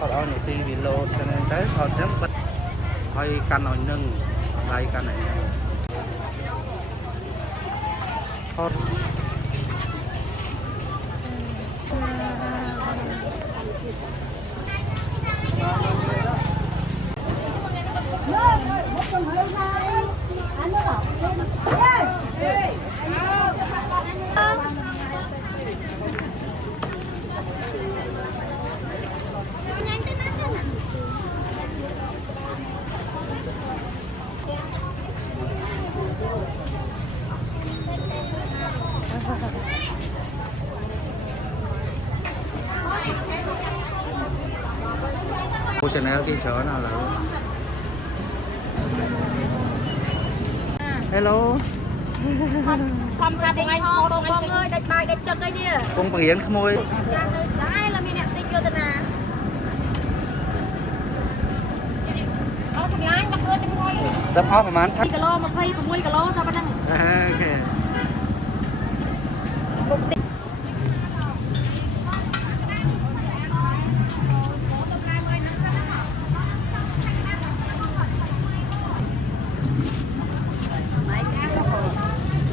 họ ở những tí vì lô cho nên tới họ rất bật hơi căn ở nâng đây căn này họ cô channel cái chợ nào là hello không ra bông anh không bông ơi đánh bài đánh chân đây đi con phải hiến môi đấy là mình nhận tin chưa tên à ông thằng anh bắt đưa cho môi đắp áo phải mán thắt kilo mà phay 10 kilo sao bên này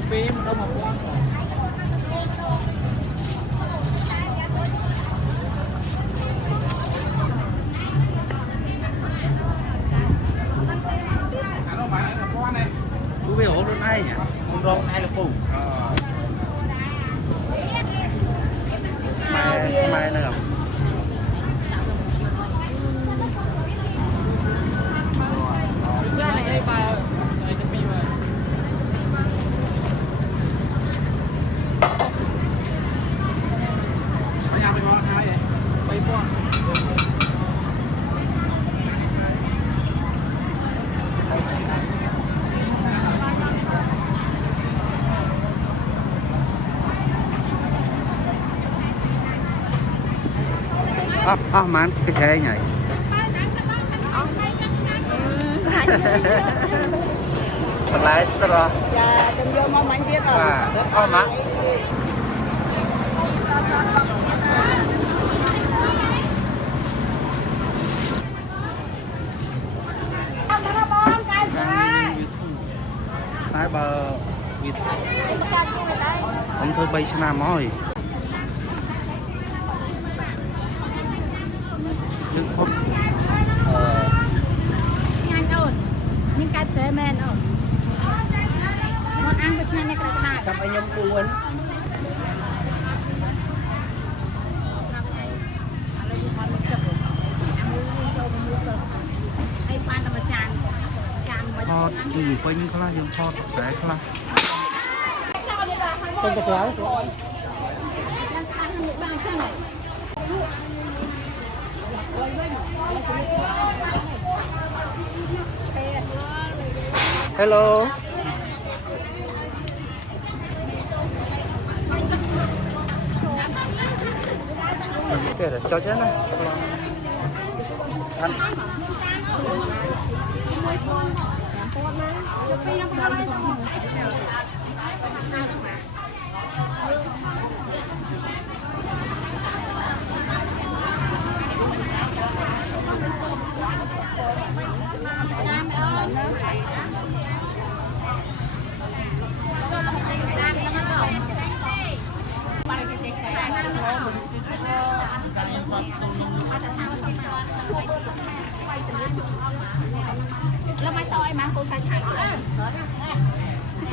phim đâu mà chú biết ổ luôn ai nhỉ? Con rong ai là phụ. Mai nữa. Mán cái xe nhảy còn lái sao rồi dạ đừng vô mong anh biết rồi má lái bờ vịt ông thôi bay xem nào mỏi anh ơi những cái xe men ơi món ăn của chị này cái này xong anh em cuốnทอดอยู่ไปยิ่งคลายังทอดแสกคลาเป็นกระไรHello. Kìa để cho chết này. Ăn.แล้วไม่ต่อยมาคนไทย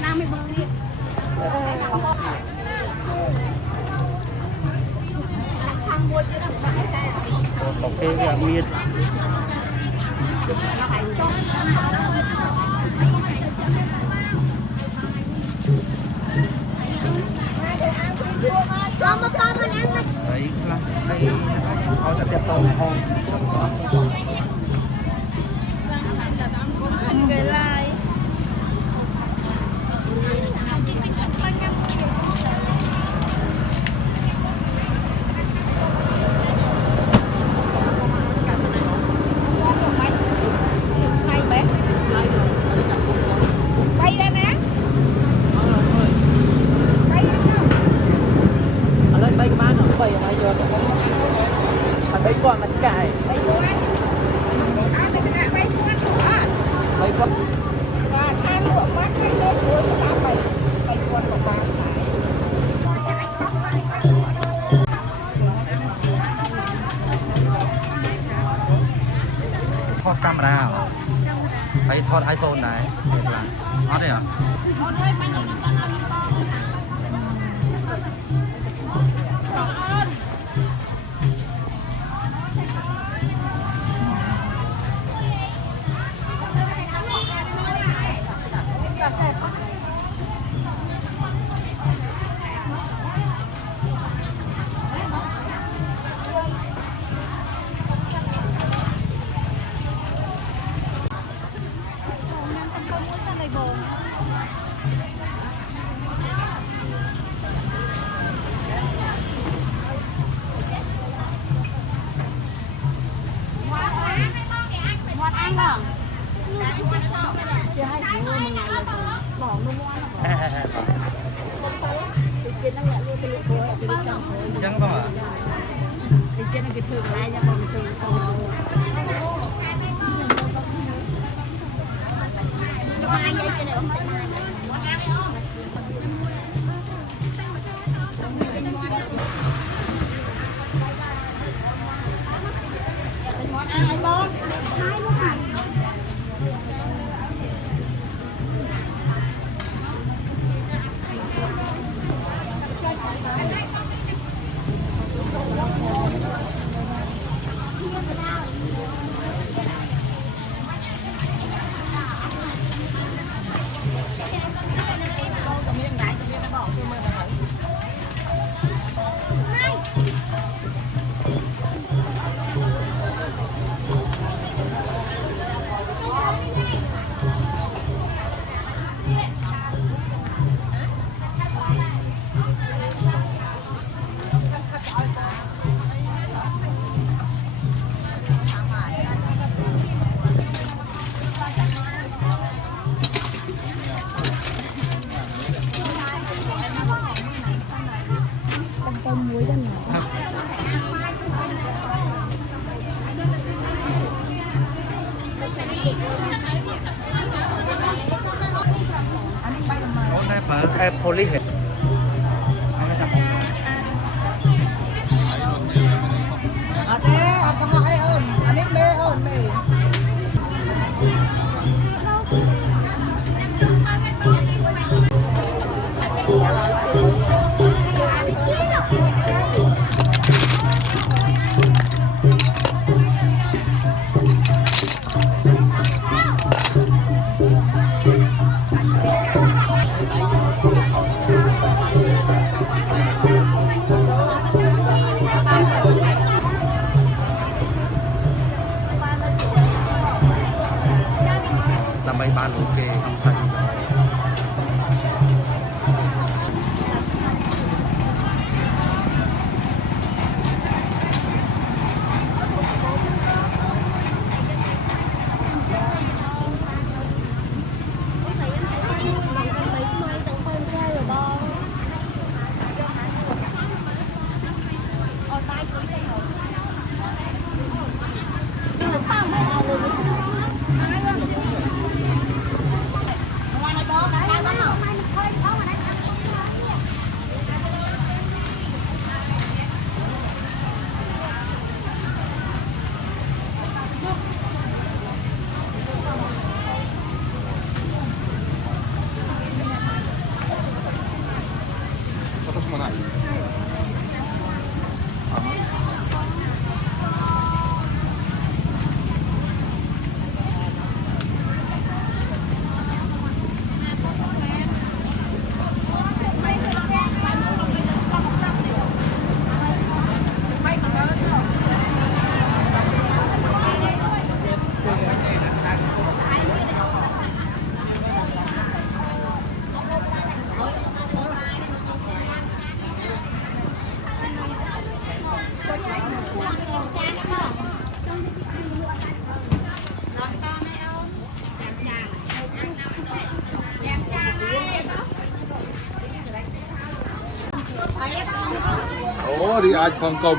น้ำไม่เบิ่งนี่ทางบนจะต้องไปได้ Có cái miên. Đấy, class đây họ sẽ tiếp tục không người lại lên bay cái má nó bay ở ngoài giờ ถอดไอโฟนไหนอ๋อได้เหรอยังต้องอ่ะโอ้ได้เปิดแอปโพลีเห็ดเอาไม่จับ ដើម្បីបានលោកគេក្នុងសាច់Ủa đi ai con cùng